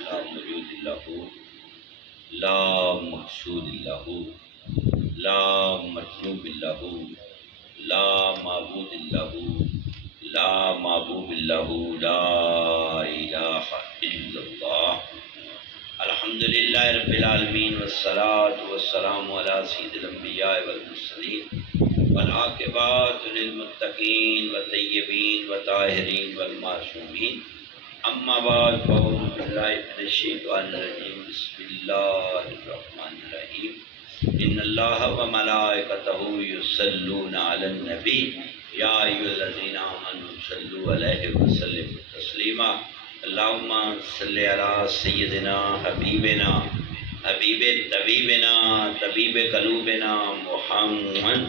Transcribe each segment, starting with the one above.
لا موجود الا ہو، لا مقصود الا ہو، لا مطلوب الا ہو، لا معبود الا ہو، لا معبود الا ہو، لا الہ الا اللہ۔ الحمد للہ رب العالمین والصلاة والسلام علی سید الانبیاء والمرسلین والعاقبات للمتقین والطیبین والطاہرین والمعصومین، اما بعد فاعوذ باللہ من الشیطان الرجیم، بسم اللہ الرحمن الرحیم۔ ان اللہ وملائکتہ یصلون علی النبی یا ایھا الذین آمنوا صلوا علیہ وسلموا تسلیما۔ اللہم صلی علی سیدنا حبیبنا حبیب طبیبنا طبیب قلوبنا محمد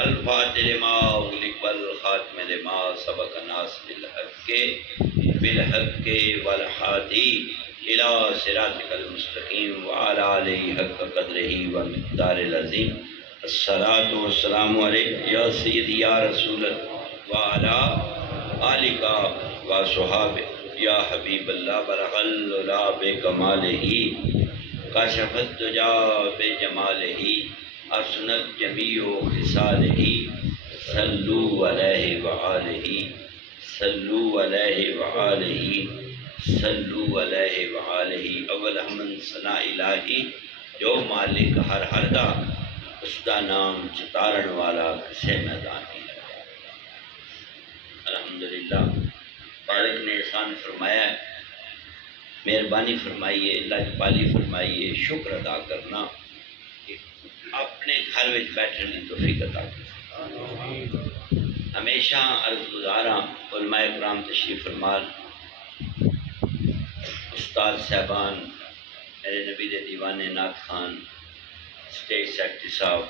الفاتح لما اغلق والخاتم لما سبق ناصر بالحق والہادی الی صراطک المستقیم وعلی آلہ حق قدرہ ومقدارہ العظیم۔ الصلاۃ والسلام علیک یا سیدی یا رسول اللہ وعلی آلک وصحابہ یا حبیب اللہ، بلغ العلا بکمالہ کشف الدجی بجمالہ حسنت جمیع خصالہ، صلوا علیہ وآلہ، صلوا علیہ وآلہ، صلوا علیہ وآلہ۔ اول حمد ثنا الہی جو مالک ہر دا، اس دا نام چتارن والا کسے میدان کی لگا۔ الحمدللہ بارک نے احسان فرمایا ہے، مہربانی فرمائیے، لاجپالی فرمائیے، شکر ادا کرنا کہ اپنے گھر میں بیٹھنے کی توفیق عطا کرنا۔ ہمیشہ عرض گزاراں علماء کرام تشریف فرمال، استاد صاحبان، میرے نبی دے دیوانے نعت خان، اسٹیج سیکرٹری صاحب،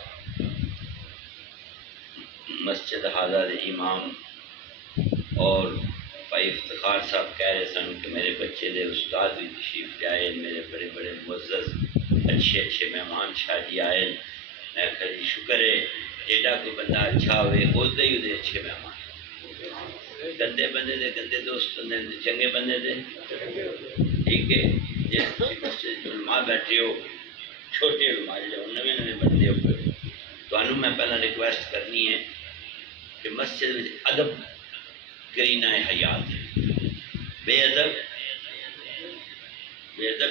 مسجد حاضہ دے امام، اور بھائی افتخار صاحب کہہ رہے سن کہ میرے بچے دے استاد بھی تشریف لے آئے، میرے بڑے بڑے معزز اچھے اچھے مہمان شاہ جی آئے۔ میں کہا جی شکر ہے، جیڑا کوئی بندہ اچھا ہوئے اودے ہی دے اچھے مہمان، گندے بندے دے گندے دوست بندے دے چنگے بندے دے، ٹھیک ہے۔ جس مسجد علماء بیٹھے ہو، چھوٹے علماء جو نویں نویں بندے ہو، تو انہوں میں پہلا ریکویسٹ کرنی ہے کہ مسجد میں ادب کرینہ حیات ہے، بے ادب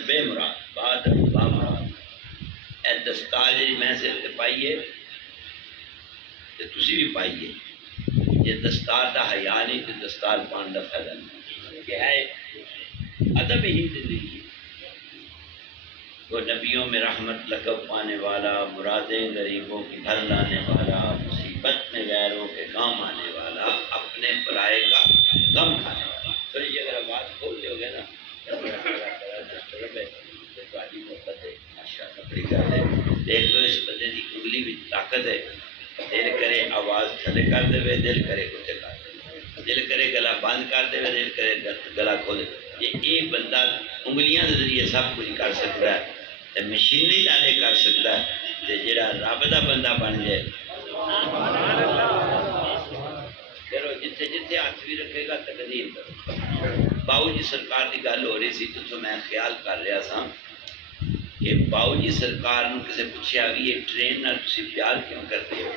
بے مراد، بادب با مراد۔ اے دستار جی میں سے پائیے تو تسی بھی پائیے، یہ دستار دا حیا نہیں تو دستار پان دا فائدہ نہیں، کہ ہے ادب ہی زندگی۔ وہ نبیوں میں رحمت لقب پانے والا، مرادیں غریبوں کی گھر لانے والا، مصیبت میں غیروں کے کام آنے والا، اپنے پرائے کا غم کھانے والا۔ تھوڑی جی اگر آواز کھولتے ہو گئے نا، بڑی گل ہے، دیکھ لو اس بندے کی انگلی میں طاقت ہے، دل کرے آواز تھلے کر دے، دل کرے کتے کر دے، دل کرے گلا بند کر دے، دل کرے گلا کھول دے۔ یہ ایک بندہ انگلیاں کے ذریعے سب کچھ کر سکتا ہے، تے مشینری نالے کر سکتا ہے، تے جڑا رب دا بندہ بن جائے پھر وہ جتھے جتھے ہاتھ بھی رکھے گا تقدیر کرو۔ باؤ جی سرکار کی گل ہو رہی سی تو میں خیال کر رہا سا کہ باؤ جی سرکار نو کسے پوچھا بھی یہ ٹرین نال تسی پیار کیوں کرتے ہو؟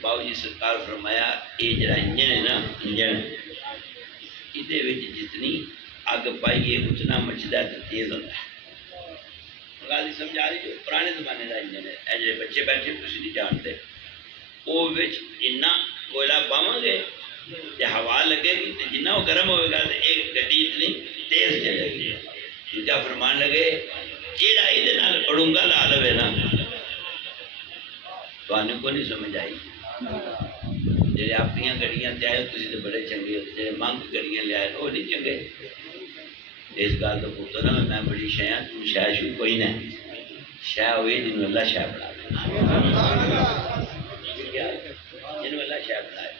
باؤ جی سرکار فرمایا یہ جڑا انجن ہے نا، انجن یہ جتنی اگ پائیے اتنا مچھدا ہے تیز ہوتا ہے۔ گل سمجھا رہی جو پرانے زمانے کا انجن ہے، اے جڑے بچے بیٹھے تسی نہیں جانتے، وہ جنہ کوئلہ پاواں گے تے ہوا لگے گی تے جنہ وہ گرم ہوئے گا تے ایک گڈی اتنی تیز چلے گی۔ دوجا فرمان لگے جیڑا یہ نال اڑونگا لا لوے نا، تانوں کو نہیں سمجھ آئی؟ جڑے اپنی گڑیاں تے آئے تسی تے بڑے چنگے ہو، جڑے منگ گڑیاں لے آئے وہ نہیں چنگے۔ اس گل تو پوچھو نا میں بڑی شے ہاں، تو شے شو کوئی نہ، شے ہوئی جنوں اللہ شے بنا جنوں اللہ شے بنائے۔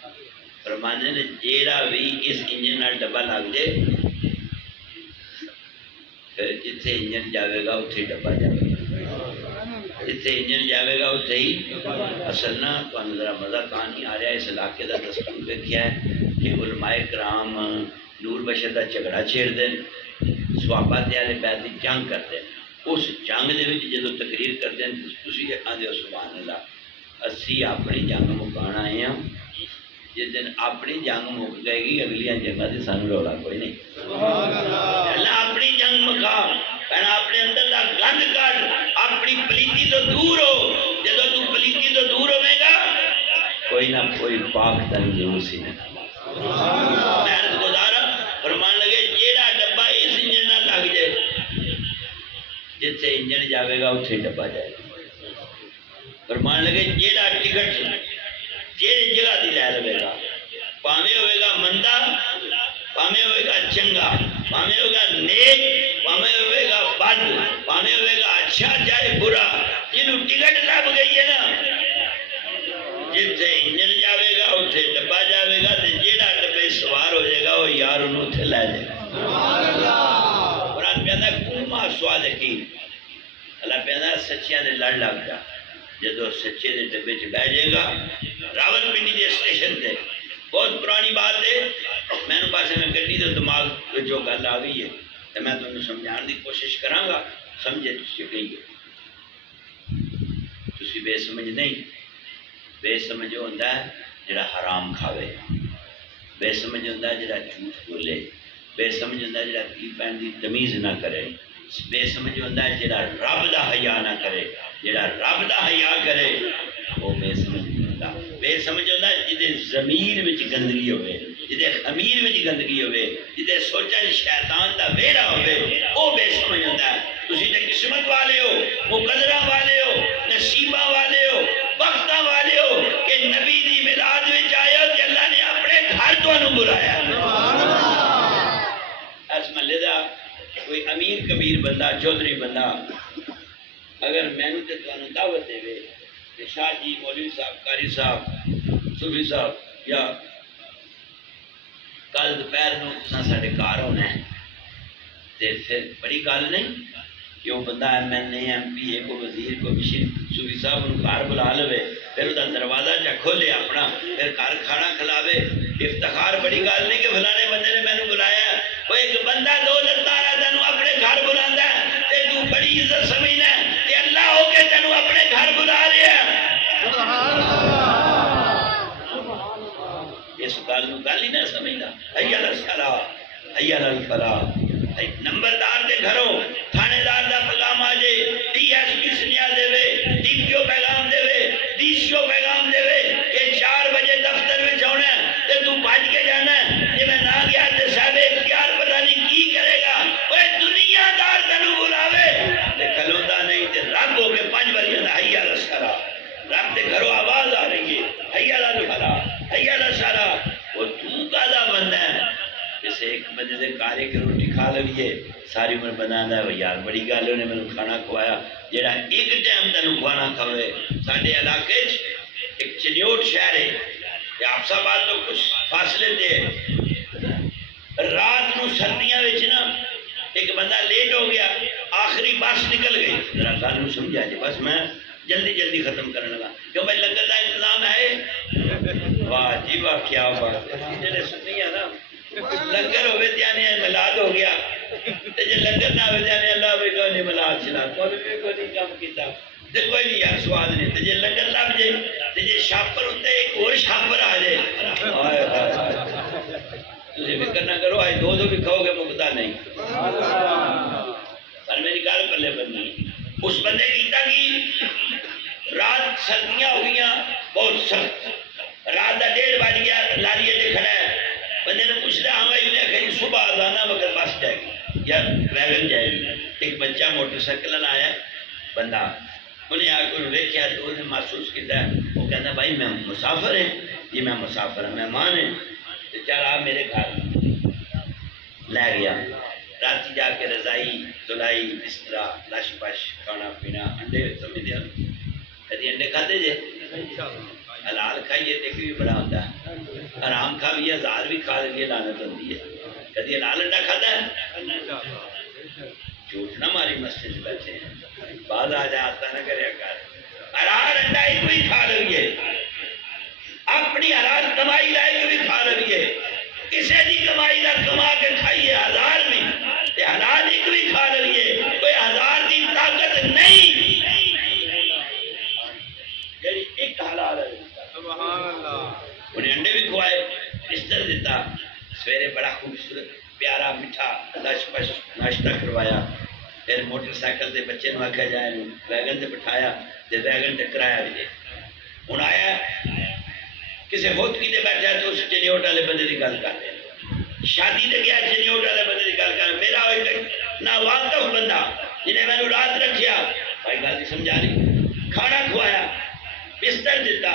فرمانے نے جیڑا بھی اس انجن نال ڈبا لگ جائے پھر جتھے انجن جاوے گا اتھے ڈبا جاوے گا، جتھے انجن جاوے گا اتھے ہی۔ اصل نا تو ذرا مزہ کہاں نہیں آ رہا، اس علاقے کا دستور دیکھا ہے کہ علماء کرام نور بشر کا جھگڑا چھیڑتے ہیں، صحابہ تے اہل بیت کی جنگ کرتے ہیں۔ اس جنگ دے وچ جدوں تقریر کرتے ہیں تسی آندے ہو سبحان اللہ، اسی اپنی جنگ مکان آئے ہیں، جس دن اپنی جنگ مک جائے گی اگلیاں جنگاں تے سانوں رولا کوئی نہیں۔ اللہ اپنی جنگ مکا، کہنا اپنے اندر دا گند کٹ، اپنی پلیتی تو دور ہو، جدوں تو پلیتی تو دور ہوے گا کوئی نہ کوئی پاک تن ضرور سی نے۔ محنت گزارا فرمان لگے جیڑا ڈبہ اس انجن نہ لگ جائے، جتھے انجن جاوے گا اتھے ڈبہ جائے گا۔ فرمان لگے جیڑا ٹکٹ جیڑی جگہ دی لے لے گا، پاویں ہوئے گا مندہ، پاویں ہوئے گا چنگا، پاویں ہوئے گا نیک، پاویں ہوئے گا بد، پاویں ہوئے گا اچھا چاہے برا، جنہوں ٹکٹ لگ گئی ہے نا جتھے انجن جاوے گا اتھے ڈبہ جاوے گا، تے جیڑا ڈبے سوار ہو جائے گا وہ یار انہوں اتھے لے جائے گا۔ قرآن کہتا ہے کوما صادقین، اللہ کہتا ہے سچیاں دے لڑ لگ جا، جدو سچے دے ڈبے چ بہ جائے گا راول پنڈی دے اسٹیشن تے، بہت پرانی بات ہے، میں نے پاسے میں گڈی دے دماغ جو گل آ گئی ہے تو میں تمہیں سمجھان دی کوشش کراں گا، سمجھے تسی کہیے، تسی بے سمجھ نہیں، بے سمجھ ہوتا ہے جڑا حرام کھاوے، بے سمجھ ہوتا ہے جڑا جھوٹ بولے، بے سمجھ ہوتا ہے جڑا دھی بہن دی تمیز نہ کرے، بے سمجھ ہوتا ہے جڑا رب دا حیا نہ کرے، جڑا رب دا حیا کرے وہ بے سمجھ نہیں ہوتا۔ بے سمجھ ہوتا ہے جدے ضمیر وچ گندگی ہوئے، جدے خمیر وچ گندگی ہوئے، جدے سوچن شیطان دا ویڑا ہوئے، وہ بے سمجھ ہوتا ہے۔ تسی تے قسمت والے ہو، مقدرہ والے ہو، نصیبہ والے ہو، وقتہ والے ہو کہ نبی دی میلاد وچ آئے ہو کہ اللہ نے اپنے گھر تانوں بلایا۔ اس محلے دا کوئی امیر کبیر بندہ چودھری بندہ اگر میں نے تے تانوں دعوت دے وے کہ شاہ جی مولوی صاحب قاری صاحب صوفی صاحب یا کل دوپہر نو تساں ساڈے گھر ہونا ہے تے پھر بڑی گل نہیں کہ وہ بندہ M N A M P A کو وزیر کو مشیر صوفی صاحب ان گھر بلا لے، پھر وہ دروازہ جا کھولے اپنا، پھر گھر کھانا کھلاوے، افتخار بڑی گل نہیں کہ فلانے بندے نے مینوں بلایا۔ وہ ایک بندہ دو لتارا تینوں اپنے گھر بلاندا ہے تے تو بڑی عزت سمجھنا ہے کہ اللہ ہو کے تینوں اپنے گھر بلا رہا ہے۔ اس گل نو گل ہی نہ سمجھدا۔ حی علی الصلاۃ، حی علی الفلاح۔ نمبردار دے گھروں تھانے دار دا پیغام آ جائے، ڈی ایس پی سنیا دے وے، ڈی پی او پیغام دے وے، ڈی سی او پیغام دے وے کہ 4 بجے دفتر میں آنا ہے تے تو بھج کے جانا ہے، جی میں نہ گیا تے صاحب اختیار پتہ نہیں کی کرے گا۔ اوے دنیا دار تینوں بلاوے تے کھلوتا نہیں تے رب ہو کے 5 بجے دا حی علی الصلاۃ، رب دے گھروں آواز آ رہی ہے حی علی الفلاح، حی علی الصلاۃ۔ وہ تو کادا بندہ ہے؟ جیسے ایک بندے دے کارے کی روٹی کھا لویے ساری عمر بنانا ہے، یار بڑی گل ہے انہیں مینوں کھانا کھوایا، جہاں ایک ٹائم تینوں کھانا کھاوے۔ ساڈے علاقے ایک چنیوٹ شہر ہے، حفص آباد تو کچھ فاصلے تے، رات نو سردیاں وچ نا ایک بندہ لیٹ ہو گیا، آخری بس نکل گئی، ذرا گل سمجھا جی، بس میں جلدی جلدی ختم کرنے لگا کیوں بھائی لنگر کا انتظام ہے؟ واہ جی واہ کیا بات ہے، سنی ہے نا، لنگر ہوئے جانے ملاد ہو گیا، جی لنگر نہ ہوئے جانے اللہ بھی کوئی نہیں ملاد چلا، کوئی بھی کوئی نہیں کام کیتا، کوئی نہیں یار سواد نہیں، جی لنگر لگ جائے، جی شاپر ہوتے ایک اور شاپر آ جائے، تھی فکر نہ کرو، آج دو بھی کھاؤ گے مکتا نہیں، پر میری گل پلے بننی۔ اس بندے کیتا کی رات سردیاں ہو گئی بہت سخت، رات کا 1:30 بج گیا، لاریے تے کھڑا ہے، بندے نے پوچھ رہا ہاں بھائی انہیں آخر صبح آزانا مگر بس جائے گی یا ویگن جائے گی۔ ایک بچہ موٹر سائیکل آیا بندہ، انہیں آ کر ویکیا تو انہیں محسوس کیا، وہ کہتا بھائی میں مسافر ہے، جی میں مسافر ہوں، مہمان ہے، تو چل آپ میرے گھر لے گیا۔ رات جا کے رضائی دلائی بسترا لش پش کھانا پینا، انڈے سمجھ دیا کدی انڈے کھاتے جے، حلال کھائیے دیکھ بھی بڑا ہوتا ہے، حرام کھا بھی ہزار بھی کھا لیں گے لعنت ہوتی ہے۔ کدی حلال انڈا کھاتا ہے؟ جھوٹ نہ ماری مسجد بیٹھے ہیں، بعض آ جا آتا نہ کرے کر، حلال انڈا ایک بھی کھا لیں گے، اپنی حلال کمائی لائے کے بھی کھا لیں گے، کسی دی کمائی کا کما کے کھائیے 1000 بھی تے حلال ایک بھی کھا لیے کوئی 1000 دی طاقت نہیں جی ایک حلال ہے سبحان اللہ انہیں انڈے بھی کھوائے بستر دیتا سویرے بڑا خوبصورت پیارا میٹھا لش پش ناشتہ کروایا پھر موٹر سائیکل سے بچے نو آکھا جائے ویگن سے بٹھایا تے ویگن تے کرایا بھی دے ہوں آیا کسی خود کی دے بیٹھا تو اس چنیوٹ والے بندے کی گل کر رہے شادی دے گیا چنیوٹ والے بندے کی گل کر میرا نہ واقف بندہ جنہیں میں نے رات رکھیا بھائی گل نہیں سمجھا رہی کھانا کھوایا بستر دیتا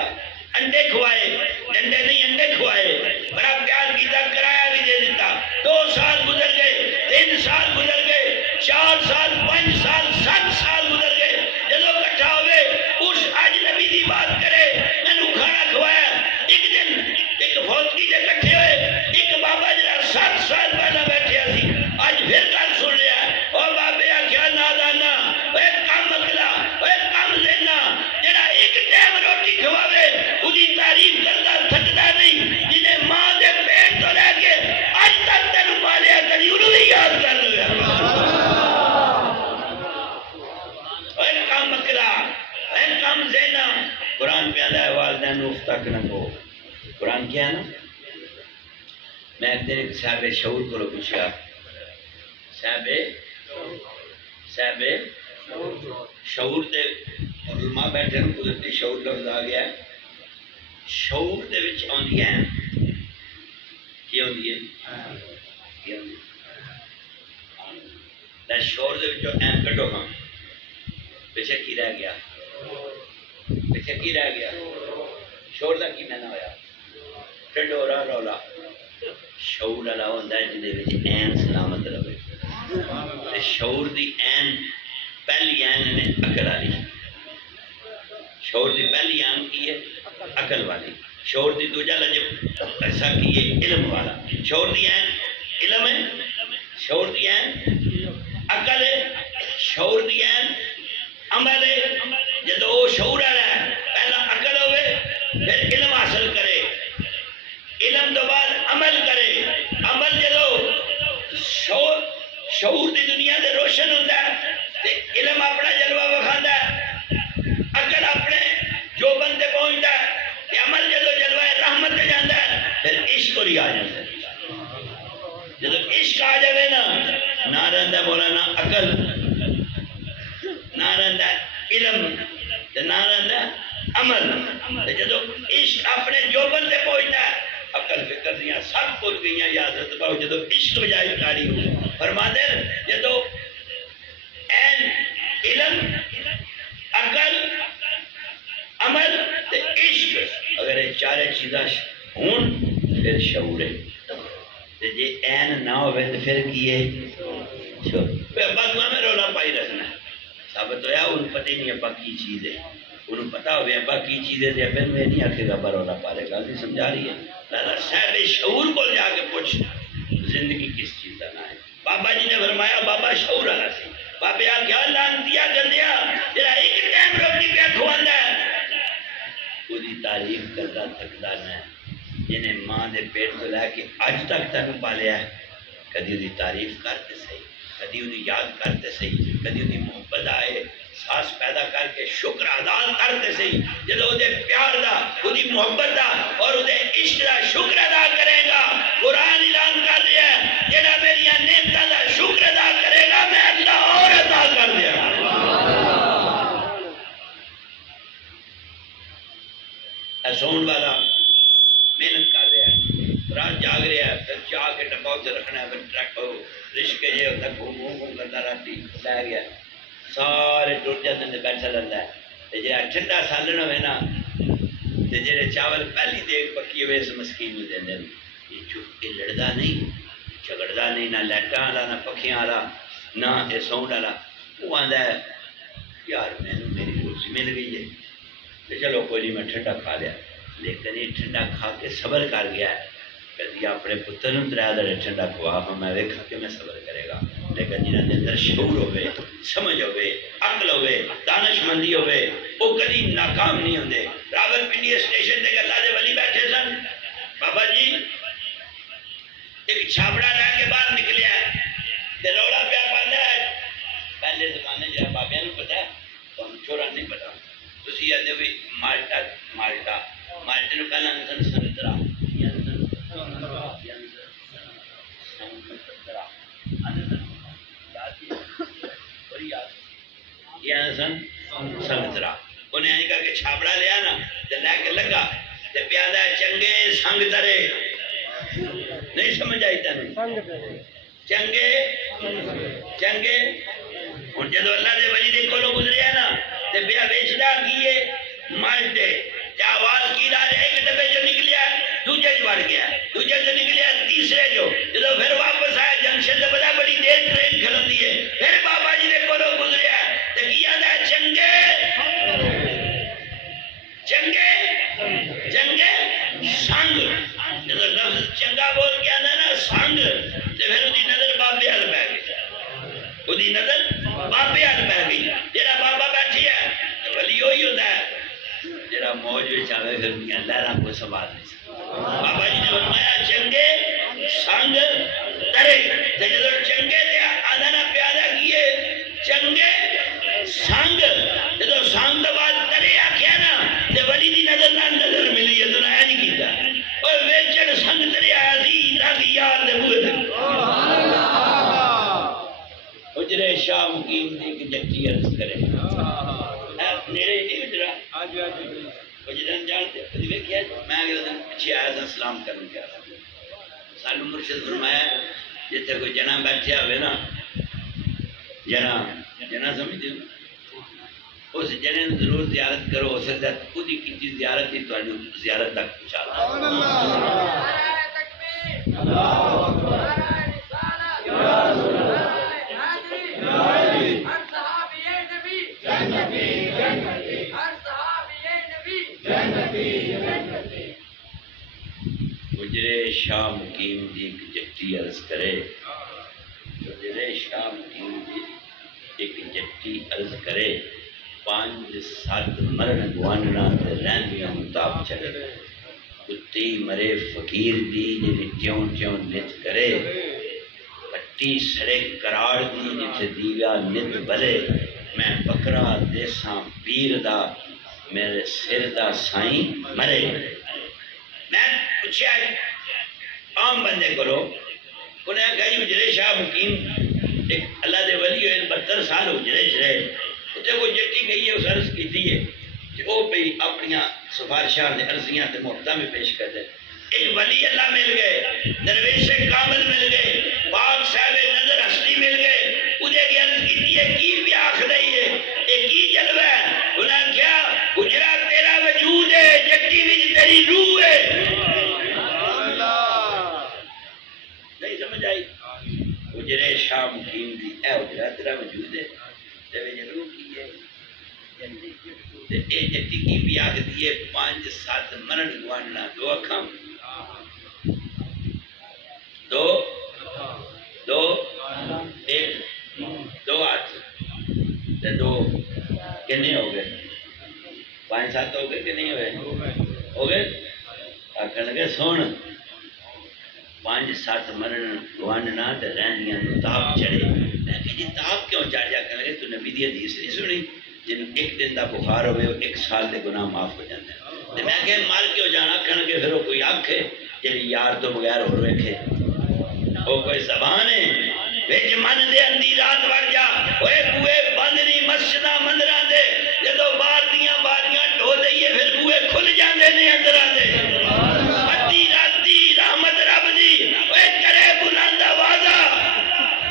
انڈے کھوائے ڈنڈے نہیں انڈے کھوائے بڑا پیار کیتا کرایہ بھی دے دیتا 2 سال گزر گئے 3 سال گزر گئے 4 سال 5 سال 7 سال گزر گئے جدو کٹھا ہوئے اس اجنبی دی بات کرے میں نے کھانا کھوایا ایک دن ایک فوتگی دے کٹھے ہوئے ایک بابا جڑا 7 سال پہلا بیٹھے سی آج پھر گل سن لیا او بابے کیا نادانا اے کم اکلا اے کم لینا جڑا ایک ٹائم روٹی کھواوے اودی تعریف کرتا تھکدا نہیں جنہیں ماں دے پیٹ تو لے کے اج تک تینو پالیا کدی انہوں بھی یاد کر لو اے کم اکلا اے کم زینا قرآن پہ آدھا ہے والدین اف تک نہ کو قرآن کیا ہے نا میں ایک دن ایک صاحب شعور کو پوچھا صاحب شعور دے علماء بیٹھے ہیں قدرتی شعور لفظ آ گیا ہے شعور دے وچ آندی ہے کی ہوندی ہے شعور دے وچ اہم کڈو ہاں پیچھے کی رہ گیا شعور دا کی معنی ہویا ٹڈورا رولا شعور والا ہوندا ہے جدے وچ عین سلامت رہے شعور دی عین پہلی عین نے عقل والی شعور دی پہلی عین کی ہے عقل والی شعور دی دوجا لجب ایسا کی ہے علم والا شعور دی عین علم ہے شعور دی عین عقل ہے شعور دی عین عمل ہے جدو وہ شعور والا ہے پہلا عقل ہوئے پھر علم حاصل کرے علم تو بعد عمل کرے عمل جدو شعور دی دنیا دے روشن ہوتا ہے تے علم اپنا جلوہ وکھاندا ہے عقل اپنے جو بندے پہنچتا ہے تے عمل جدو جلوہ رحمت تے جاندا ہے پھر عشق ہی آ جاتا ہے جدو عشق آ جائے نا نہ رہندا مولانا عقل نہ رہندا علم تے نہ رہندا عمل تے جدو عشق اپنے جو بندے پہنچتا ہے عقل فکر دیاں سب بھول گئیاں یا حضرت باؤ جدو عشق بجائے کاری ہو فرماتے ہیں جدو این علم عقل عمل تے عشق اگر یہ چارے چیزاں ہون پھر شعور ہے تے جے این نہ ہوئے تو پھر کیے ابا دعا میں رولا پائی رکھنا ہے ثابت ہویا انہوں پتہ نہیں ابا کی چیز ہے انہوں پتا ہوئے ابا کی چیزیں دے پھر میں نہیں آکھے گا برولا پارے گا نہیں سمجھا رہی ہے لہذا صاحب شعور کو جا کے پوچھ زندگی کس چیز کا نہ ہے بابا جی نے فرمایا بابا شعور والا سی بابے آ کیا لانتیا گندیا جڑا ایک ٹائم روٹی پہ کھواندا ہے وہی تعریف کرتا تھکدا نہ ہے جنہیں ماں دے پیٹ تو لے کے اج تک تینوں پالیا ہے کدی وہی تعریف کرتے صحیح کدی وہی یاد کرتے صحیح کدی وہی محبت آئے ساس پیدا کر کے شکر ادا کرتے صحیح جدو دے پیار دا وہی محبت دا اور دے عشق دا شکر ادا کرے گا قرآن اعلان کر دیا ہے جڑا میری نعمتاں دا شکر ادا کرے گا میں اللہ اور ادا کر دیا سون والا محنت کر رہا ہے رات جاگ رہا ہے پھر چاہ کے ڈبا اتنے رکھنا ہے پھر ٹرک رشکے جے ہوتا گھوم گھوم کرتا راتی لے گیا سارے ٹوٹ جاتے ہیں بیٹھا رہتا ہے جہاں ٹھنڈا سالن ہوئے نا جہاں چاول پہلی دیکھ پکی ہوئے اس مسکین میں دے دیں یہ چپ کے لڑتا نہیں جھگڑتا نہیں نہ لائٹاں والا نہ پکھیاں والا نہ یہ ساؤنڈ والا وہ آتا ہے یار میری روزی مل گئی ہے تو چلو کوئی نہیں میں ٹھنڈا کھا لیا لیکن یہ ٹھنڈا کھا کے صبر کر گیا ہے کدی اپنے پتر نوں 3 دن ٹھنڈا کھوا میں ویکھا کہ میں صبر کرے گا لیکن جنہاں دے اندر شعور ہوئے سمجھ ہوئے عقل ہوئے دانش مندی ہوئے وہ کدی ناکام نہیں ہوندے راول پنڈی اسٹیشن تے اللہ دے ولی بیٹھے سن بابا جی ایک چھاپڑا لے کے باہر نکلیا تے روڑا پیا پاتا ہے پہلے زمانے جہاں بابیا نو پتا ہے چھوڑا نہیں پتا تھی آدھے بھی مالٹا مالٹا مالٹے نو پہلا نسل سنترا سنترا انہیں کر کے چھاپڑا لیا نا لے کے لگا پیادہ چنگے سنگ ترے نہیں سمجھ آئی تین چنگے چنگے ہوں جدو اللہ دے ولی دے کولو گزریا نا تے پیا بیچدا کیے مالٹے تے آواز کی دا ایک ڈبے جو نکلیا دوجے جو بڑھ گیا دوجے جو نکلیا تیسرے جو جدو پھر واپس آیا جنکشن تے بڑا بڑی دیر ٹرین کھلوندی ہے پھر بابا جی دے کولو گزریا تے کی آندا چنگے چنگے چنگے سنگ جدو لفظ چنگا بول کے آندا نا سنگ تے پھر اودی نظر بابے ال پہ گئی اودی نظر بابے ال پہ گئی جڑا بابا بیٹھی ہے ولی وہی ہوتا ہے جڑا موج وچ آوے پھر میاں لہراں کو سوال نہیں سکتا بابا جی نے فرمایا چنگے سنگ ترے تے جدو چنگے تے آندا نا پیادہ کیے چنگے سنگ جدو سنگ تو بعد ترے آکھیا نا تے ولی دی نظر نال نظر ملی ہے تو نہ اج کیتا اوے ویچن سنگ ترے آیا سی رنگ یار دے بوئے تے اجرے شاہ مقیم دی کہ جگتی عرض کرے نیڑے نہیں اجرا اجرن جانتے کدی ویکھیا میں اگلے دن پیچھے آیا تھا سلام کرنے گیا سانو مرشد فرمایا جتھے کوئی جنا بیٹھیا ہوئے نا جنا سمجھتے ہو اس جنے نے ضرور زیارت کرو ہو سکتا ہے خود ہی کسی زیارت ہی تو زیارت تک پہنچا گجرے شاہ مقیم دی ایک جٹی عرض کرے گجرے شاہ مقیم دی ایک جٹی عرض کرے 5-7 مرن گواننا تے رہندیاں متاب چلے کتی مرے فقیر دی جی ٹیوں ٹیوں نت کرے پٹی سڑے کراڑ دی جتھے دیویا نت بلے میں بکرا دیساں پیر دا میرے سر دا سائیں مرے میں پوچھا عام بندے کرو انہیں کہا جی اجرے شاہ مقیم ایک اللہ دے ولی ہوئے 72 سال اجرے رہے اتنے کوئی جٹی گئی ہے اس عرض کی تھی ہے کہ وہ پہ اپنی سفارشاں دے عرضیاں تے محبتاں میں پیش کر دے ایک ولی اللہ مل گئے درویش کامل مل گئے پاک صاحب نظر ہستی مل گئے انہیں کی عرض کی تھی ہے کی بھی آخ رہی ہے ایک کی جلوہ ہے انہیں کیا اجرا تیرا وجود ہے جٹی بھی تیری روح ہے نہیں سمجھ آئی اجرے شاہ مقیم دی اے اجرا تیرا وجود ہے تیرے روح کی ہے اے جٹی کی بھی آخ دیئے 5-7 مرن گواننا 2 اکھام 2 1 2 8 2 کتنے ہو گئے 5-7 ہو گئے کہ نہیں ہو گئے آخر لگے سن 5-7 مرن گواننا تے رہنیاں نو تاپ چڑھے میں کہ جی تاپ کیوں چڑھ جا کر لگے تو نبی دی حدیث نہیں سنی جن ایک دن دا بخار ہوئے 1 سال دے گناہ معاف ہو جاتے ہیں میں کہ مار کیوں جانا کھن کے پھر وہ کوئی آنکھے جنہی یار تو بغیر ہو رکھے وہ کوئی زبان ہے ویچ من دے اندی رات بڑھ جا اوے بوئے بند نہیں مسجدہ مندرہ دے جدو بار دیاں باریاں ڈھو دئیے پھر بوئے کھل جاندے نے اندرہ دے اتی راتی رحمت رب دی اوے کرے بلند آوازہ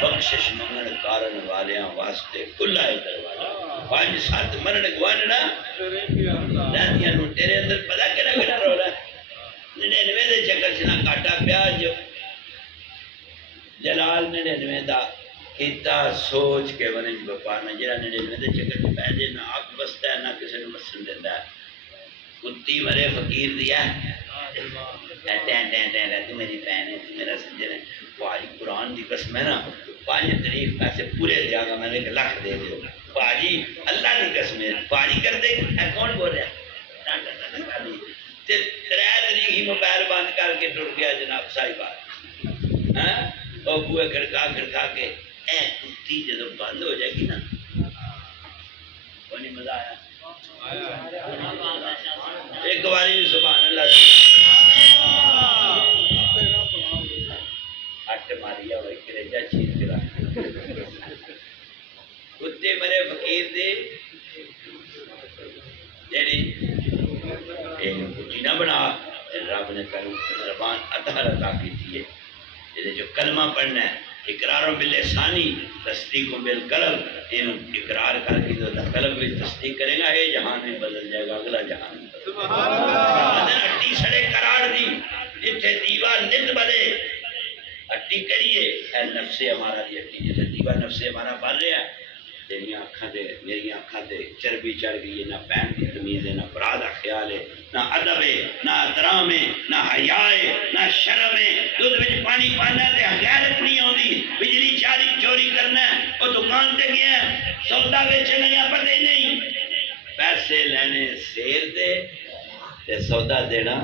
بخشش منگن کارن والیاں واسطے کھلا ہے دروازہ 5-7 مرن گواننا رہنیاں نو تیرے اندر پتا کنا رو رہا 99 دے چکر چنا کاٹا پیاج جلال 99 دا کیتا سوچ کے ونج بپارنا جرا 99 دے چکر چ پہ دے نہ آگ بستا ہے نہ کسی نے مسن دیتا ہے کتی مرے فقیر دیا ٹین ٹین ٹین تو میری بہن ہے تو میرا سنجر ہے پاجی قرآن دی قسم ہے نا 5 تاریخ پیسے پورے دیا گا میں نے 1 لاکھ دے دو پاجی اللہ دی قسم ہے پاجی کر دے اے کون بول رہا 3 تاریخ ہی موبائل بند کر کے ٹر گیا جناب صاحبہ وہ بوئے کھڑکا کھڑکا کے اے کتی جدو بند ہو جائے گی نا وہ نہیں مزہ آیا ایک باری بھی سبحان اللہ ہٹ ماریا ہوئی کریجا چیز کرا کتے مرے فقیر دے جیڑی کچی نہ بنا رب نے زبان عطا کی تھی ہے جو کلمہ پڑھنا ہے اقرار باللسانی تصدیق بالقلب یہ اقرار کر کے جو قلب میں تصدیق کرے گا یہ جہان میں بدل جائے گا اگلا جہان اٹی سڑے قرار دی جتھے دیوار نت بلے اٹی کریے اے نفس ہمارا دی اٹی جتھے دیوار نفس ہمارا بن رہا ہے میری آنکھاں تے چربی چڑھ گئی ہے نہ پین کی تمیز ہے نہ برا دا خیال ہے نہ ادب ہے نہ احترام ہے نہ حیا ہے نہ شرم ہے دودھ وچ پانی پانا تے غیرت نہیں آندی بجلی چوری کرنا ہے وہ دکان تے گیا سودا بیچنے گیا پتہ ہی نہیں پیسے لینے سیر دے تے سودا دینا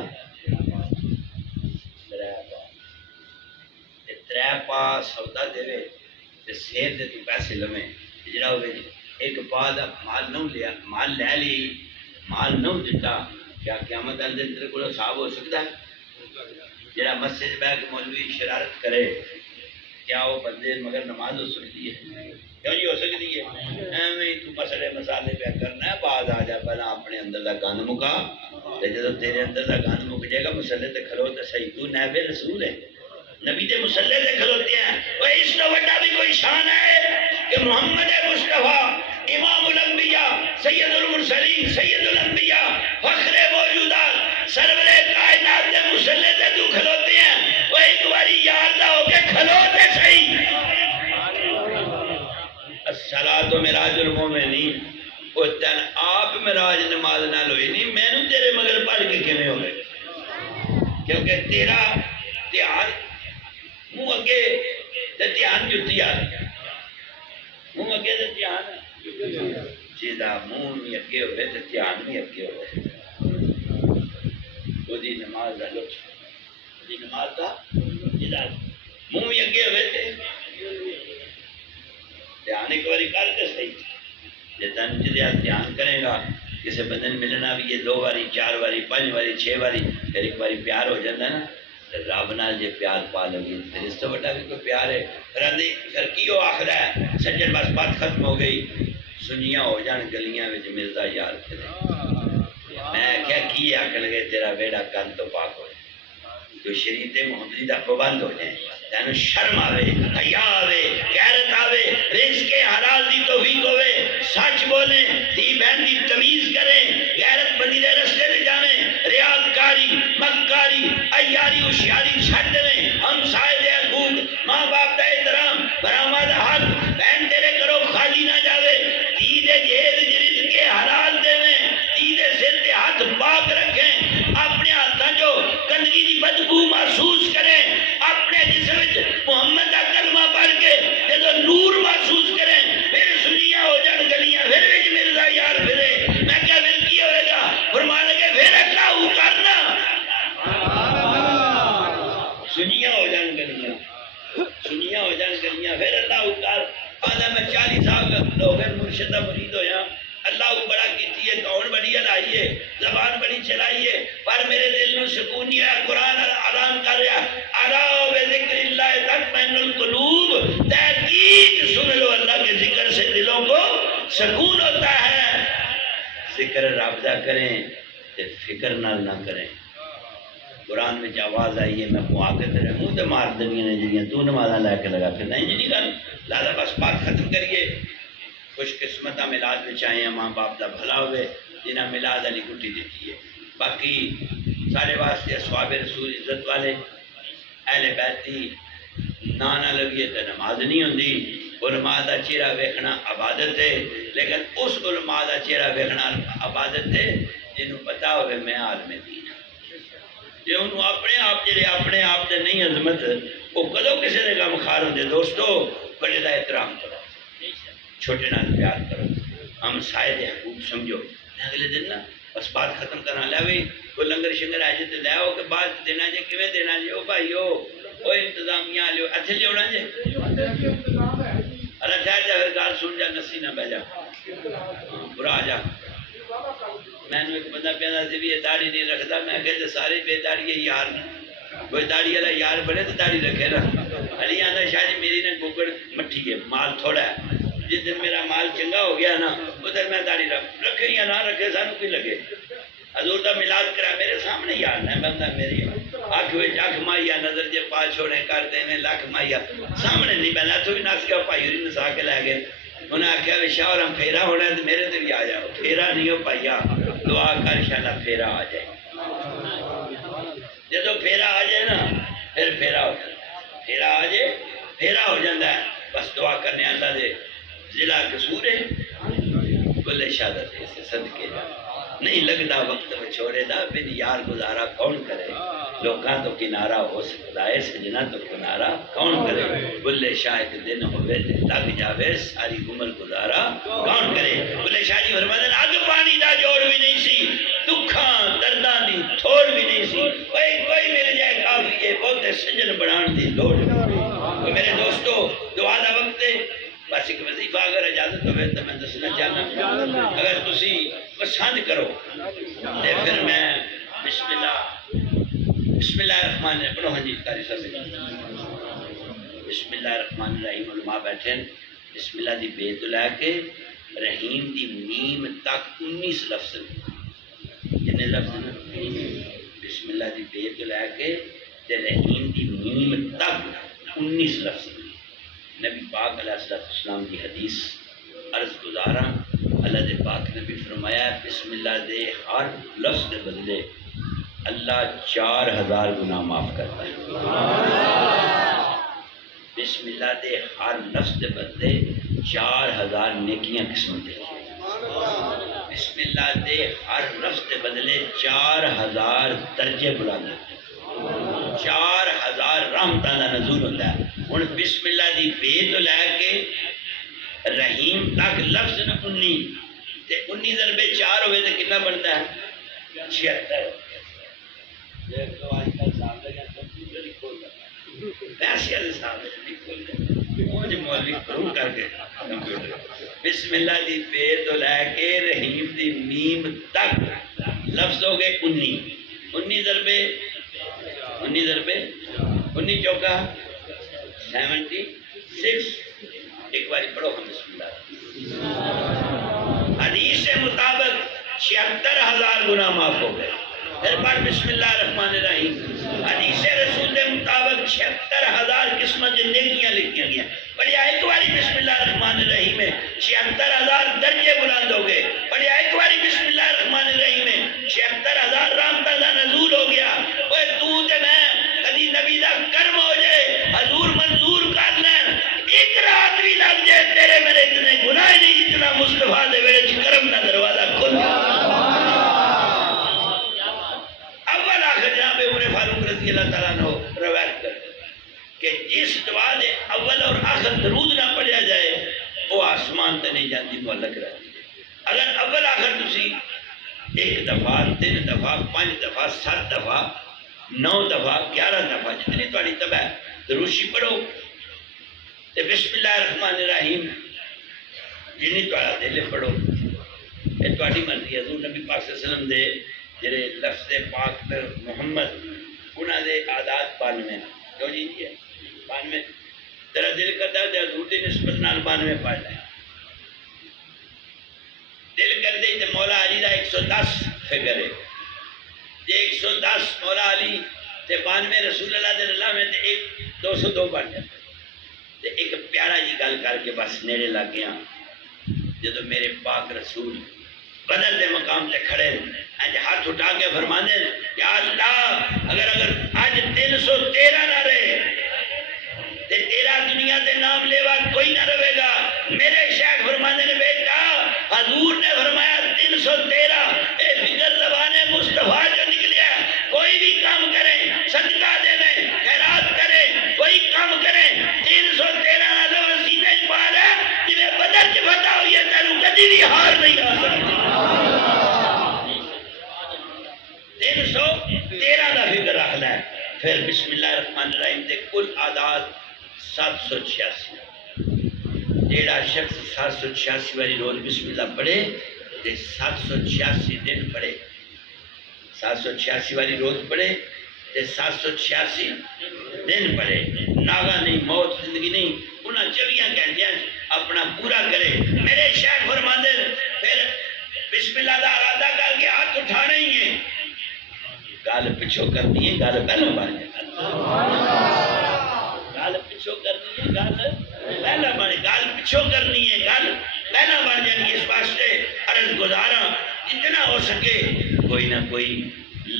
ترے پا سودا دے تے سیر دے تو پیسے لویں جڑا ہوئے ایک بعد مال نہ لیا مال لے لی مال نہ دیتا کیا قیامت اندر تیرے کو صاحب ہو سکتا ہے جڑا مسجد بیٹھ کے مولوی شرارت کرے کیا وہ بندے مگر نماز ہو سکتی ہے کیوں نہیں ہو سکتی ہے ایویں تو مسئلے مسالے پہ کرنا ہے بعد آ جا پہلا اپنے اندر دا گند مکا تے جدوں تیرے اندر دا گند مک جائے گا مسئلے تے کھلو تے صحیح تو نائب رسول ہے نبی دے مسلے تے کھلوتے ہیں وہ اس تو بڑا بھی کوئی شان ہے کہ محمد مصطفیٰ امام الانبیاء سید المرسلین سید الانبیاء فخر موجودات سرور کائنات دے مسلے تے تو کھلوتے ہیں وہ ایک باری یاد ہو کے کھلوتے صحیح الصلاۃ معراج المومنین وہ تن آپ معراج نماز نہ لوئی نہیں میں نے تیرے مگر پڑھ کے کیویں ہو گئے کیونکہ تیرا دھیان منہ اگے تے دھیان جتی آ منہ اگے تے دھیان جیدا منہ نہیں اگے ہوئے تے دھیان نہیں اگے ہوئے وہی نماز دا لطف وہی نماز دا جیدا منہ بھی اگے ہوئے تے دھیان ایک باری کر کے صحیح جے تن جدیا دھیان کرے گا کسی بندے ملنا بھی یہ 2 باری 4 باری 5 باری 6 باری پھر ایک باری پیار ہو جاتا ہے نا رب نال جے پیار پا لگی پھر اس تو بڑا بھی کوئی پیار ہے پھر کیوں آخر ہے سجن بس بات ختم ہو گئی سنیاں ہو جان گلیاں وچ ملدا یار کرے میں کیا کی آکھ لگے تیرا بیڑا کل تو پاک ہو جو شریعت محمدی دا پابند ہو جائے تینوں شرم آوے حیا آوے غیرت آوے رزق حلال دی توفیق ہوے سچ بولیں دی بہن دی تمیز کریں غیرت بندی دے رستے تے جاویں ریاکاری مکاری عیاری ہوشیاری چھڈ دیں ہم سائے دے حقوق ماں باپ دا احترام برآمد حق بہن تیرے گھروں خالی نہ جاوے دی دے جہیز رزق حلال دیویں دی دے سر تے ہاتھ پاک رکھیں اپنے ہاتھاں جو گندگی دی بدبو محسوس کریں اپنے جسم محمد کا کلمہ پڑھ کے جدو نور محسوس کریں پھر سنیاں ہو جان گلیاں پھر وچ مرزا یار پھرے میں کیا پھر کی ہوئے گا فرمان لگے پھر اللہ کرنا سنیاں ہو جان گلیاں سنیاں ہو جان گلیاں پھر اللہ کر آدھا میں 40 سال لوگن مرشدہ مرید ہویا اللہ کو بڑا کیتی ہے کون بڑی ہلائی ہے زبان بڑی چلائی ہے پر میرے دل میں سکون نہیں ہے قرآن اعلان کر رہا الا بذکر اللہ تطمئن القلوب تحقیق سن لو اللہ کے ذکر سے دلوں کو سکون ہوتا ہے ذکر رب دا کریں تے فکر نہ کریں قرآن میں آواز آئی ہے میں کو آگے تیرے منہ تے مار دنیا نے جڑیاں تو نمازاں لے کے لگا پھر نہیں کر لہذا بس بات ختم کریے خوش قسمتہ میلاد میں چاہیں ماں باپ دا بھلا ہوئے جنہاں میلاد علی گٹی دیتی ہے باقی سارے واسطے اصحاب رسول عزت والے اہل بیتی نانا لگیے تو نماز نہیں ہوندی علماء دا چہرہ ویکھنا عبادت ہے لیکن اس علماء دا چہرہ ویکھنا عبادت ہے جنہوں پتا ہوئے میں عالم دین جے انہوں اپنے آپ دے نہیں عظمت وہ کدو کسی نے غم خار ہوندے دوستو بڑے دا احترام کرو چھوٹے نال پیار کرو ہم سائے دے حقوق سمجھو اگلے دن نا بس بات ختم کرنا لے کوئی لنگر شنگر آئے جے تو لے آؤ کہ بات دینا جے کیویں دینا جے او بھائیو وہ انتظامیہ لو اتنے لیا جی ارے ٹھہر جا پھر گال سن جا نسی نہ بہ جا برا جا میں نے ایک بندہ پہنا سی بھی یہ داڑھی نہیں رکھتا میں کہ سارے بے داڑھی یار کوئی داڑھی والا یار بنے تو داڑھی رکھے نا علی آندا شاہ جی میری نا گوگڑ مٹھی ہے مال تھوڑا ہے جس دن میرا مال چنگا ہو گیا نا ادھر میں داڑھی رکھے یا نہ رکھے سانو کی لگے حضور دا میلاد کرا میرے سامنے یار نہ بندہ میری آنکھ وچ اکھ مائیا نظر جے پا چھوڑے کر دے میں لاکھ مائیا سامنے نہیں بندا تو بھی نس گیا بھائی ہوری نسا کے لے گئے انہیں آخیا بھی شاہ ہم پھیرا ہونا ہے تو میرے تے بھی آ جاؤ پھیرا نہیں ہو پائیا دعا کر انشاءاللہ پھیرا آ جائے جدو پھیرا آ جائے نا پھر پھیرا ہو جائے پھیرا آ جائے پھیرا ہو جاتا ہے بس دعا کرنے اللہ دے ضلع قصور ہے بلے شہادت سے صدقے نہیں لگتا وقت چھوڑے دا بن یار گزارا کون کرے لوکاں تو کنارہ ہو سکتا ہے سجنا تو کنارہ کون کرے بلے شاہ ایک دن ہوئے لگ جاوے ساری عمر گزارا کون کرے بلے شاہ جی فرماتے ہیں اگ پانی دا جوڑ بھی نہیں سی دکھاں درداں دی تھوڑ بھی نہیں سی کوئی مل جائے کافی ہے بہت سجن بڑھان دی لوڑ تو میرے دوستو دعا دا وقت ہے بس ایک وظیفہ اگر اجازت ہوئے تو میں دسنا چاہنا اگر تسی پسند کرو تے پھر میں بسم اللہ الرحمن الرحیم پڑھو ہاں جی قاری صاحب بسم اللہ الرحمن الرحیم علماء بیٹھے بسم اللہ دی بے تو لے کے رحیم دی میم تک 19 لفظ جتنے لفظ بسم اللہ دی بے تو لے کے تے رحیم دی میم تک 19 لفظ نبی پاک علیہ السلام کی حدیث عرض گزارا اللہ دے پاک نبی فرمایا بسم اللہ دے ہر لفظ دے بدلے اللہ 4000 گناہ معاف کرتا ہے بسم اللہ دے ہر لفظ دے بدلے 4000 نیکیاں قسمت دے بسم اللہ دے ہر لفظ دے بدلے 4000 درجے بلانے 4000 رحمتاں دا نزول ہوتا ہے ہن بسم اللہ دی بے تو لے کے رحیم تک لفظ نا 19 تے 19 ضربے 4 ہوئے تے کتنا بنتا ہے 76 دیکھو آج کل صاحب لگا کمپیوٹر ہی کھول رہا پیسے والے صاحب نہیں کھول رہے وہ جو مولوی کروں کر کے کمپیوٹر بسم اللہ دی بے تو لے کے رحیم دی میم تک لفظ ہو گئے 19 ضربے 19 چوکا 76 ایک باری پڑھو ہم بسم اللہ حدیث سے مطابق 76000 گناہ معاف ہو گئے پھر بار بسم اللہ الرحمن الرحیم حدیث رسول کے مطابق 76000 قسمت نیکیاں لکھیاں گیا پڑھیا ایک باری بسم اللہ الرحمن الرحیم میں 76000 درجے بلند ہو گئے پڑھیا ایک باری بسم اللہ الرحمن الرحیم میں 76000 رحمتاں دا نزول ہو گیا اوے تو تے میں کدی نبی دا کرم ہو جائے حضور منظور کر لیں ایک رات بھی لگ جائے تیرے میرے اتنے گناہ نہیں جتنا مصطفیٰ دے ویلے کرم دا دروازہ کھل اول آخر جہاں پہ عمر فاروق رضی اللہ تعالیٰ نے روایت کر کہ جس دعا دے اول اور آخر درود نہ پڑھیا جائے وہ آسمان تے نہیں جاتی معلق رہتی اگر اول آخر تسی 1 دفعہ 3 دفعہ 5 دفعہ 7 دفعہ 9 دفعہ 11 دفعہ جتنی تھوڑی طبع دروشی پڑھو تے بسم اللہ الرحمن الرحیم جنی تھوڑا دل پڑھو یہ تھوڑی مرضی حضور نبی پاک صلی اللہ علیہ وسلم دے جڑے لفظ پاک پر محمد انہاں دے عادات 92 کیوں جی ہے 92 تیرا دل کرتا ہے حضور دی نسبت نال 92 پڑھ لیں دل کر دے تے مولا علی دا 110 فگر ہے جے 110 مولا علی تے 92 رسول اللہ دے اللہ میں تے 202 بن جاتا تے ایک پیارا جی گل کر کے بس نیڑے لگ گیا جدو میرے پاک رسول بدر دے مقام تے کھڑے اج ہاتھ اٹھا کے فرمانے یا اللہ اگر آج 313 نہ رہے تے تیرا دنیا دے نام لیوا کوئی نہ رہے گا میرے شیخ فرمانے نے بیٹا حضور نے فرمایا 313 اے فکر زبان مصطفیٰ جو نکلیا کوئی بھی کام کریں صدقہ دے دیں خیرات کریں کوئی کام کریں 313 نہ لفظ سینے پا لے جنہیں بدر چ فتح ہوئی ہے تینوں کدی بھی ہار نہیں آ سکتی 313 کا فکر رکھ لے پھر بسم اللہ الرحمن الرحیم دے کل آداد 786. جیڑا شخص 786 والی روز بسم اللہ پڑھے تے 786 دن پڑھے. 786 والی روز پڑھے تے 786 دن پڑھے. ناغا نہیں، موت زندگی نہیں، انہاں 24 گھنٹے اپنا پورا کرے. میرے شیخ فرماندے پھر بسم اللہ دا ارادہ کر کے ہاتھ اٹھانا ہی ہے. گل پچھو کرنی ہے، گل پہلو بن جائے. گل پچھو کرنی ہے، گل پہلا بن، گل پچھو کرنی ہے، گل پہلا بن جانی. اس واسطے عرض گزارا جتنا ہو سکے کوئی نہ کوئی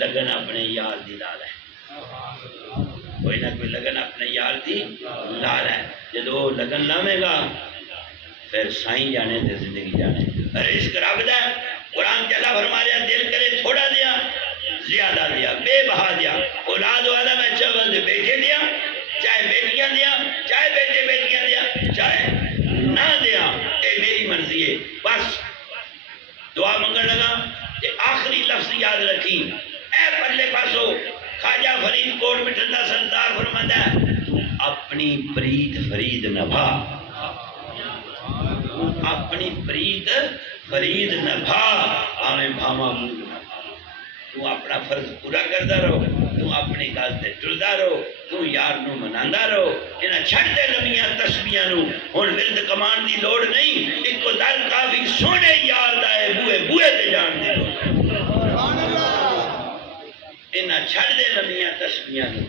لگن اپنے یار دی لا لے. کوئی نہ کوئی لگن اپنے یار دی لا لے. جدو لگن لاوے گا پھر سائیں جانے تے زندگی جانے. رزق رب دا قرآن چلا فرما رہا دل کرے تھوڑا دیا زیادہ دیا، بے بہا دیا. اولاد والا میں چاول دے بیٹے دیا، چاہے بیٹیاں دیا، چاہے بیٹے بیٹیاں دیا، چاہے نہ دیا، اے میری مرضی ہے. بس دعا منگن لگا کہ آخری لفظ یاد رکھی. اے پلے پاسو خواجہ فرید کوٹ مٹھندا سردار فرماتا ہے اپنی پریت فرید نبھا، اپنی پریت فرید نبھا، آمیں بھاما مول نبھا. تو اپنا فرض پورا کرتا رہو، تو اپنی گل تے ٹردا رہو، تو یار نو مناندا رہو. انہاں چھڑ دے نمیاں تسبیحاں نو، ہن ورد کمان دی لوڑ نہیں. اکو در کافی سونے یار دا ہے، بوئے بوئے تے جان دی لوڑ. انہاں چھڑ دے نمیاں تسبیحاں نو،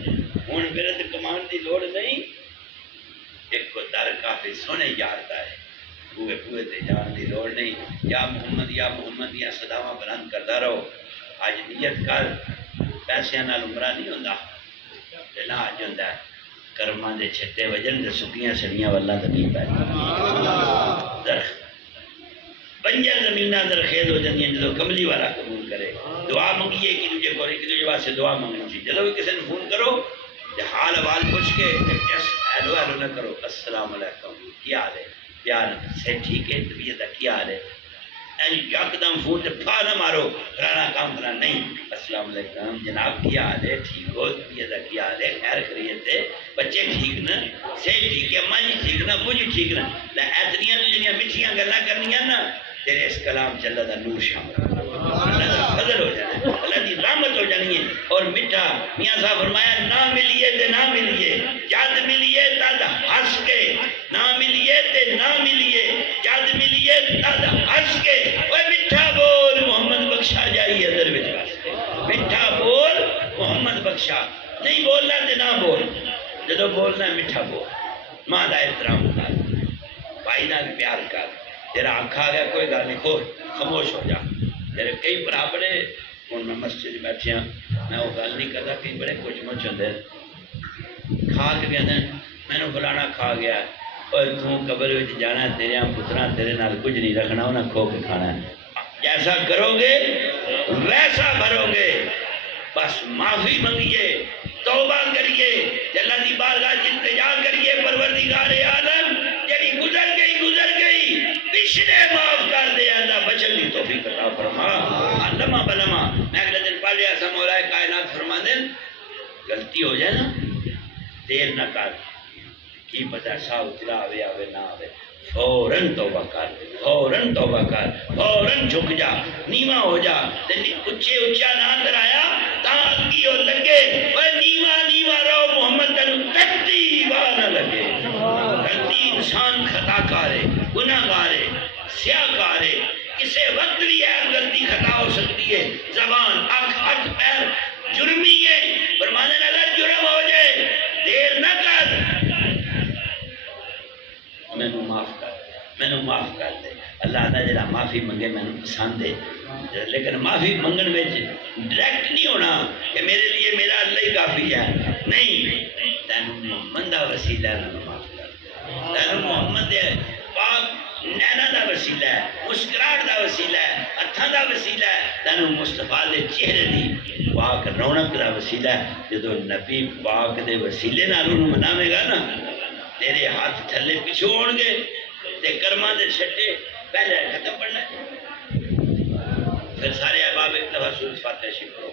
ہن ورد کمان دی لوڑ نہیں. اکو در کافی سونے یار دا ہے، بوئے بوئے تے جان دی لوڑ نہیں. یا محمد یا صداواں بلند کردا رہو. اج نیت کر، پیسے نال عمرہ نہیں ہوندا، لا اج ہوندا ہے کرماں دے چھٹے وجن تے سکیاں سڑیاں واللاں تے نہیں پے. بنجر زمیناں درخیز ہو جاندیاں جدوں کملی والا قبول کرے. دعا منگیے ایک دوجے کو، ایک دوجے واسطے دعا منگنی چاہیے. جدوں بھی کسی نے فون کرو تے حال احوال پوچھ کے جس ہیلو ہیلو نہ کرو. السلام علیکم، کیا حال ہے؟ پیار سے ٹھیک ہے، طبیعت کا کیا حال ہے؟ یکدم فون تے پھا نہ مارو فلانا کام فلانا نہیں. السلام علیکم جناب، کیا حال ہے؟ ٹھیک ہو؟ طبیعت کا کیا حال ہے؟ خیر خیریت ہے؟ بچے ٹھیک نا؟ صحیح ٹھیک ہے؟ اماں جی ٹھیک نا؟ ابو جی ٹھیک نا؟ ایتنیاں تو جنیاں میٹھیاں گلاں کرنیاں نا، تیرے اس کلام چ اللہ دا نور شامل، اللہ دا فضل ہو جانا، اللہ دی رحمت ہو جانی ہے. اور میٹھا میاں صاحب فرمایا نہ ملیے تے نہ ملیے، جد ملیے تد ہنس کے، نہ ملیے تے نہ ملیے، جد ملیے تد ہنس کے. اوے میٹھا بول محمد بخشا جائی ادھر وچ واسطے. میٹھا بول محمد بخشا، نہیں بولنا تے نہ بول. جدو بولنا میٹھا بول، ماں دا احترام کر، بھائی نال پیار کر. تیرا آنکھا گیا کوئی گل نہیں، خاموش ہو جا. تیرے کئی بھرا بڑے ہوں میں مسجد بیٹھے ہاں، میں وہ گل نہیں کرتا. کئی بڑے کچھ مچ ہوتے کھا کے کہتے میں نے فلانا کھا گیا. اور توں قبر وچ جانا، تیرے پتراں تیرے نال کچھ نہیں رکھنا، انہیں کھو کے کھانا ہے. جیسا کرو گے ویسا بھرو گے. بس معافی منگیے، توبہ کریے، اللہ دی بارگاہ التجا کریے. پروردگار عالم جڑی گزر گئی پچھلے معاف کر دے، اللہ بچن دی توفیق عطا فرما. لمحہ بلمحہ میں اگلے دن پڑھ لیا سا مولا کائنات فرما دیں غلطی ہو جائے نا دیر نہ کر، کی پتہ سا اترا آوے آوے نہ آوے، فوراً توبہ کر، فوراً توبہ کر، فوراً جھک جا، نیواں ہو جا. اچے اچا نہ اندر آیا تاں اگی اور لگے. اوے نیواں نیواں رہو، محمد تینوں تکتی واہ نہ لگے. غلطی انسان خطا کارے، گناہ گارے، سیاہ کارے، کسے وقت بھی ہے غلطی خطا ہو سکتی ہے. زبان، آنکھ، ہاتھ، پیر جرمی ہے. فرمانے اگر جرم ہو جائے دیر نہ کر، مینوں معاف کر، مینوں معاف کر دے. اللہ تعالیٰ جڑا معافی منگے مینوں پسند ہے، لیکن معافی منگن میں ڈائریکٹ نہیں ہونا کہ میرے لیے میرا اللہ ہی کافی ہے. نہیں، تینوں محمد دا وسیلہ ہے، مینوں معاف کر دے. تینوں محمد دے پاک نینا دا وسیلہ ہے، مسکراہٹ دا وسیلہ ہے، ہتھاں دا وسیلہ ہے. تینوں مصطفیٰ دے چہرے دی پاک رونق دا وسیلہ ہے. جدو نبی پاک دے وسیلے نال انہوں مناوے گا نا، تیرے ہاتھ تھلے پیچھے ہون گے تے کرماں دے چھٹے پہلے ختم پڑھنا ہے. پھر سارے احباب ایک دفعہ سورۃ فاتحہ شریف پڑھو.